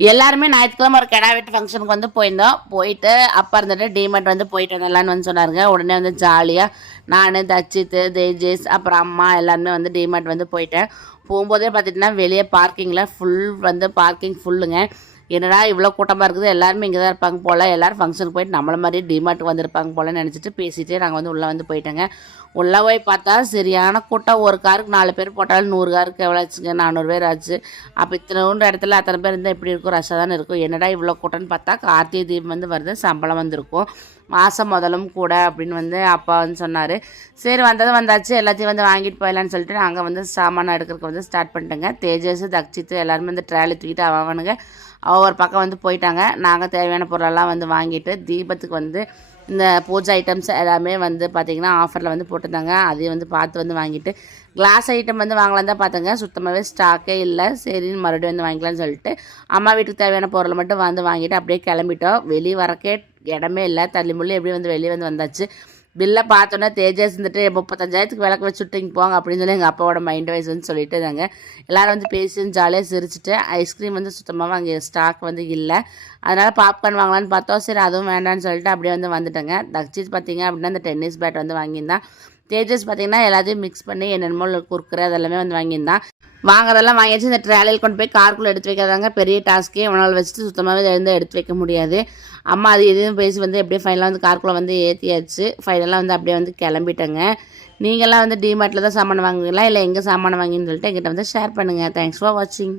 எல்லாருமே ஞாயிற்றுக்கிழமை ஒரு கிடா வெட்டு ஃபங்க்ஷனுக்கு வந்து போயிருந்தோம். போயிட்டு அப்பா இருந்துட்டு டிமெண்ட் வந்து போயிட்டு வந்துடலான்னு வந்து சொன்னாருங்க. உடனே வந்து ஜாலியாக நான் தச்சித்து தேஜேஸ் அப்புறம் அம்மா எல்லாருமே வந்து டிமெண்ட் வந்து போயிட்டேன். போகும்போதே பார்த்துட்டிங்கன்னா வெளியே பார்க்கிங்கில் ஃபுல் வந்து பார்க்கிங் ஃபுல்லுங்க என்னடா இவ்வளோ கூட்டமாக இருக்குது? எல்லாருமே இங்கே தான் இருப்பாங்க போல். எல்லோரும் ஃபங்க்ஷனுக்கு போயிட்டு நம்மள மாதிரி டிமார்ட்டுக்கு வந்திருப்பாங்க போலன்னு நினச்சிட்டு பேசிகிட்டே நாங்கள் வந்து உள்ளே வந்து போயிட்டோங்க. உள்ளே போய் பார்த்தா சரியான கூட்டம். ஒரு காருக்கு நாலு பேர் போட்டாலும் நூறு காருக்கு எவ்வளோ ஆச்சுங்க? நானூறு பேர் ஆச்சு. அப்போ இத்தனை இடத்துல அத்தனை பேர் இருந்தால் எப்படி இருக்கும்? ரஷ்ஷாக தானே இருக்கும். என்னடா இவ்வளோ கூட்டம்னு பார்த்தா கார்த்திகை தீபம் வந்து வருது சம்பளம் வந்திருக்கும். மாதம் முதலும் கூட அப்படின்னு வந்து அப்பா வந்து சொன்னார். சரி வந்ததும் வந்தாச்சு. எல்லாத்தையும் வந்து வாங்கிட்டு போயிடலான்னு சொல்லிட்டு நாங்கள் வந்து சாமான் எடுக்கிறதுக்கு வந்து ஸ்டார்ட் பண்ணிட்டோங்க. தேஜஸ் தக்ஷித்து எல்லாருமே வந்து ட்ராலி தூக்கிட்டு அவனுங்க ஒவ்வொரு பக்கம் வந்து போயிட்டாங்க. நாங்கள் தேவையான பொருளெல்லாம் வந்து வாங்கிட்டு தீபத்துக்கு வந்து இந்த பூஜை ஐட்டம்ஸ் எல்லாமே வந்து பார்த்திங்கன்னா ஆஃபரில் வந்து போட்டிருந்தாங்க. அதையும் வந்து பார்த்து வந்து வாங்கிட்டு கிளாஸ் ஐட்டம் வந்து வாங்கலாம் தான் பார்த்தங்க சுத்தமாகவே ஸ்டாக்கே இல்லை. சரின்னு மறுபடியும் வந்து வாங்கிக்கலாம்னு சொல்லிட்டு அம்மா வீட்டுக்கு தேவையான பொருளை மட்டும் வந்து வாங்கிட்டு அப்படியே கிளம்பிட்டோம். வெளியே வரக்கே இடமே இல்லை. தள்ளி முள்ளி எப்படி வந்து வெளியே வந்து வந்தாச்சு. பில்லை பார்த்தோன்னே தேஜஸ் இருந்துட்டு முப்பத்தஞ்சாயிரத்துக்கு விளக்கு வச்சு விட்டிங்க போங்க அப்படின்னு சொல்லி எங்கள் அப்பாவோட மைண்ட் வைஸ் வந்து சொல்லிட்டு இருந்தாங்க. எல்லோரும் வந்து பேசி ஜாலியாக சிரிச்சிட்டு ஐஸ்கிரீம் வந்து சுத்தமாக அங்கே ஸ்டாக் வந்து இல்லை. அதனால் பாப்கார்ன் வாங்கலான்னு பார்த்தோம். சரி அதுவும் வேண்டான்னு சொல்லிட்டு அப்படியே வந்து வந்துட்டேங்க. தக்ஷித் பார்த்தீங்க அப்படின்னா அந்த டென்னிஸ் பேட் வந்து வாங்கியிருந்தான். தேஜஸ் பார்த்தீங்கன்னா எல்லாத்தையும் மிக்ஸ் பண்ணி என்னென்னமோ குறுக்குற அதெல்லாமே வந்து வாங்கியிருந்தான். வாங்குறதெல்லாம் வாங்கியாச்சு. இந்த ட்ராலியில் கொண்டு போய் காருக்குள்ளே எடுத்து வைக்காதாங்க பெரிய டாஸ்க்கே உணவு வச்சுட்டு சுத்தமாகவே எழுந்து எடுத்து வைக்க முடியாது. அம்மா அது எதுவும் பேசி வந்து எப்படியே ஃபைனலாக வந்து காருக்குள்ளே வந்து ஏற்றியாச்சு ஃபைனலாக வந்து அப்படியே வந்து கிளம்பிட்டேங்க. நீங்களாம் வந்து டிமார்ட்டில் தான் சாமான் வாங்குவீங்களா? இல்லை எங்கே சாமான் வாங்கின்னு சொல்லிட்டு எங்கிட்ட வந்து ஷேர் பண்ணுங்கள் தேங்க்ஸ் ஃபார் வாட்சிங்